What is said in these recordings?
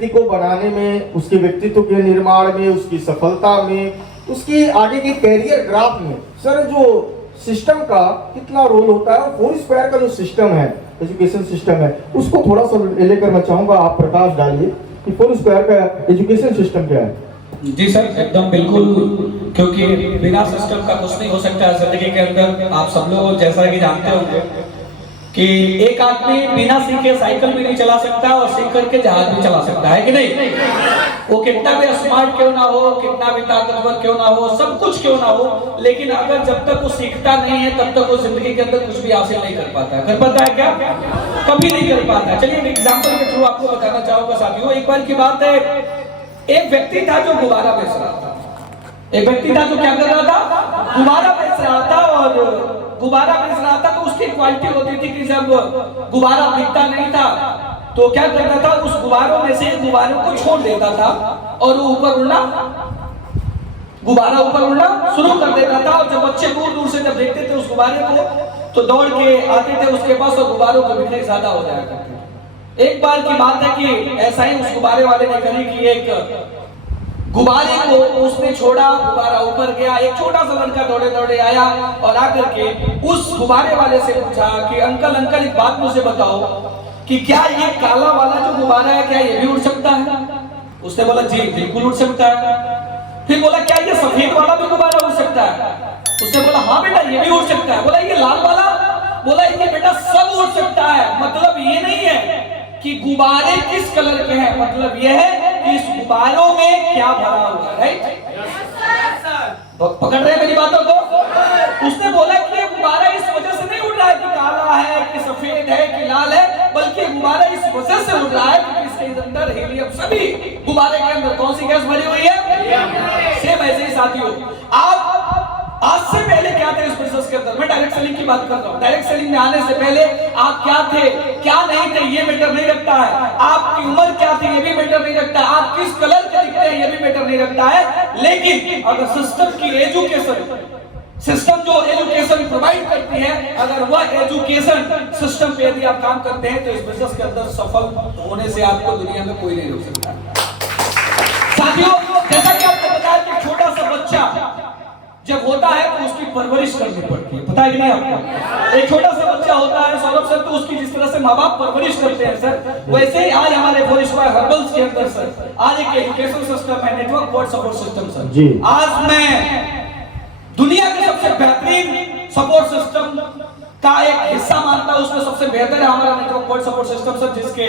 व्यक्ति को बनाने में, उसके व्यक्तित्व के निर्माण में, उसकी सफलता में, उसकी आगे के कैरियर ग्राफ में सर जो सिस्टम का कितना रोल होता है, और फोरस्क्वायर का जो सिस्टम है, एजुकेशन सिस्टम है, उसको थोड़ा सा लेकर मैं चाहूंगा आप प्रकाश डालिए कि फोरस्क्वायर का एजुकेशन सिस्टम क्या है। जी सर, एकदम बिल्कुल, क्योंकि बिना सिस्टम का कुछ नहीं हो सकता है जिंदगी के अंदर। आप सब लोग जैसा कि जानते होंगे कि एक आदमी बिना सीखे साइकिल भी नहीं चला सकता और सीख करके जहाज भी चला सकता है कि नहीं। वो कितना भी स्मार्ट क्यों ना हो, कितना भी ताकतवर क्यों ना हो, सब कुछ क्यों ना हो, लेकिन अगर जब तक वो सीखता नहीं है तब तक वो जिंदगी के अंदर कुछ भी हासिल नहीं कर पाता है। कर पाता है क्या? कभी नहीं कर पाता। चलिए एक एग्जाम्पल के थ्रू आपको बताना चाहूंगा साथियों। एक बार की बात है, एक व्यक्ति था जो गुब्बारा बेच रहा था। एक व्यक्ति था जो क्या कर रहा था? गुब्बारा बेच रहा था। और गुब्बारा बेच रहा था तो उसकी क्वालिटी होती थी कि जब गुब्बारा बिकता नहीं था तो क्या करता था, उस गुब्बारों में से गुब्बारों को छोड़ देता था और वो ऊपर उड़ना, गुब्बारा ऊपर उड़ना शुरू कर देता था। और जब बच्चे दूर दूर से जब देखते थे उस गुब्बारे को तो दौड़ के आते थे उसके पास और गुब्बारों को बिकने ज्यादा हो जाया करते। एक बार की बात है कि ऐसा ही उस गुब्बारे वाले ने करी कि एक गुब्बारे को उसने छोड़ा, गुब्बारा ऊपर गया। एक छोटा सा लड़का दौड़े दौड़े आया और आकर के उस गुब्बारे वाले से पूछा कि अंकल अंकल एक बात मुझे बताओ कि क्या ये काला वाला जो गुब्बारा है क्या ये भी उड़ सकता है? उसने बोला जी बिल्कुल उड़ सकता है। फिर बोला क्या ये सफेद वाला भी गुब्बारा उड़ सकता है? उसने बोला हाँ बेटा ये भी उड़ सकता है। बोला ये लाल वाला? बोला ये बेटा सब उड़ सकता है। मतलब ये नहीं है कि गुब्बारे किस कलर के हैं, मतलब यह है कि इस गुब्बारों में क्या भरा हुआ है। राइट? पकड़ रहे हैं मेरी बातों को? उसने बोला कि ये गुब्बारा इस वजह से नहीं उड़ रहा है कि काला है कि सफेद है कि लाल है, बल्कि गुब्बारा इस वजह से उड़ रहा है कि इसके अंदर हीलियम, सभी गुब्बारे के अंदर कौन सी गैस भरी हुई है? सेम ऐसे ही साथियों, आप आज से पहले क्या थे इस बिजनेस के अंदर? मैं डायरेक्ट सेलिंग की बात कर रहा हूं। डायरेक्ट सेलिंग में आने से पहले आप क्या थे क्या नहीं थे ये मैटर नहीं रखता है। आपकी उम्र क्या थी ये भी मैटर नहीं रखता है। आप किस कलर के दिखते हैं ये भी मैटर नहीं रखता है। लेकिन अगर सिस्टम की एजुकेशन, सिस्टम जो एजुकेशन प्रोवाइड करती है, अगर वह एजुकेशन सिस्टम पे यदि आप काम करते हैं तो इस बिजनेस के अंदर सफल होने से आपको दुनिया में कोई नहीं रोक सकता। साथियों, जैसा कि आपको बताया कि छोटा सा बच्चा जब होता है तो उसकी परवरिश करनी पड़ती है। पता है कि नहीं आपको? एक छोटा सा बच्चा होता है सौरभ सर, तो उसकी जिस तरह से माँ बाप परवरिश करते हैं सर, वैसे ही आज हमारे फोरस्क्वायर हर्बल्स के अंदर सर आज एक एजुकेशन सिस्टम है, network word support system sir ji. आज मैं दुनिया के सबसे बेहतरीन सपोर्ट सिस्टम का एक हिस्सा मानता हूं। उसमें सबसे बेहतर है हमारा network word support system sir, जिसके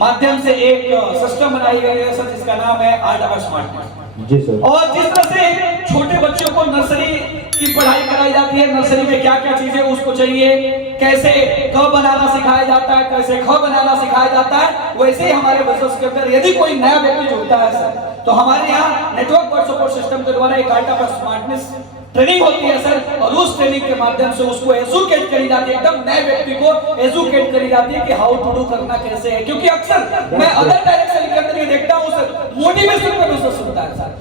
माध्यम से एक सिस्टम बनाई गई है सर जिसका नाम है आर्ट ऑफ स्मार्टनेस जी सर। और जिस तरह से छोटे बच्चों को नर्सरी की पढ़ाई कराई जाती है, नर्सरी में क्या क्या चीजें उसको चाहिए, कैसे क बनाना सिखाया जाता है, कैसे ख बनाना सिखाया जाता है, वैसे ही हमारे बिजनेस के अंदर यदि कोई नया व्यक्ति जुड़ता है सर तो हमारे यहाँ नेटवर्क वर्ड सपोर्ट सिस्टम के द्वारा एक आर्ट ऑफ स्मार्टनेस ट्रेनिंग होती है सर। और उस ट्रेनिंग के माध्यम से उसको एजुकेट करी जाती है, एकदम नए व्यक्ति को एजुकेट करी जाती है कि हाउ टू डू करना कैसे है। क्योंकि अक्सर मैं अदर डायरेक्शन के अंदर ये देखता हूं सर, मोटिवेशन का बिजनेस होता है सर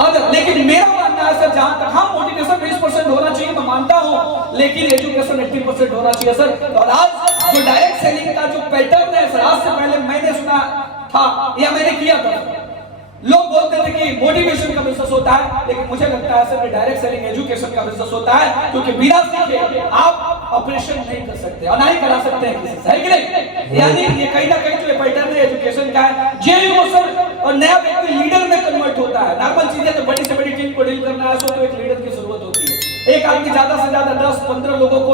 अदर, लेकिन मेरा मानना है सर जहां तक हम मोटिवेशन 20% होना चाहिए मैं मानता हूं, लेकिन एजुकेशन 80% होना चाहिए सर। और आज जो डायरेक्ट सेलिंग का जो पैटर्न है सर, आज से पहले मैंने सुना था या मैंने किया था, लोग बोलते थे कि मोटिवेशन का बिजनेस होता है, लेकिन मुझे लगता है सर कि डायरेक्ट सेलिंग एजुकेशन का बिजनेस होता है, क्योंकि बिना सीखे आप ऑपरेशन नहीं कर सकते और ना ही करा सकते हैं किसी से, है कि नहीं? यानी ये कहीं ना कहीं जो पैटर्न है एजुकेशन का है। जेईओ सर और नया व्यक्ति लीडर में कन्वर्ट होता है। नॉर्मल चीजें तो बड़ी से बड़ी टीम को डील करना है तो एक लीडर की जरूरत होती है। एक आदमी ज्यादा से ज्यादा 10-15 लोगों को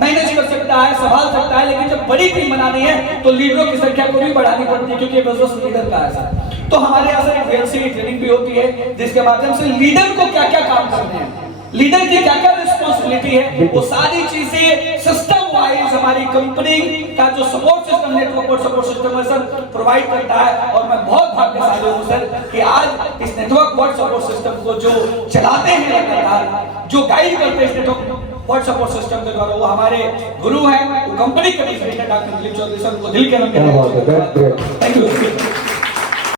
मैनेज कर सकता है, संभाल सकता है, लेकिन जब बड़ी टीम बनानी है तो लीडरों की संख्या को भी बढ़ानी पड़ती है, क्योंकि बिजनेस लीडर का है। तो हमारे यहाँ से वीएलसी ट्रेनिंग भी होती है जिसके माध्यम से लीडर को क्या क्या काम करने हैं, लीडर की क्या क्या रिस्पॉन्सिबिलिटी है, वो सारी चीजें सिस्टम वाइज हमारी कंपनी का जो सपोर्ट सिस्टम नेटवर्क और सपोर्ट सिस्टम है सर प्रोवाइड करता है। और मैं बहुत भाग्यशाली हूँ सर कि आज इस नेटवर्क वर्ड सपोर्ट सिस्टम को जो चलाते हैं लगातार, जो गाइड करते हैं इस नेटवर्क वर्ड सपोर्ट सिस्टम के द्वारा, वो हमारे गुरु हैं, वो कंपनी के president doctor Dilip Chaudhary sir, को दिल के नाम थैंक यू।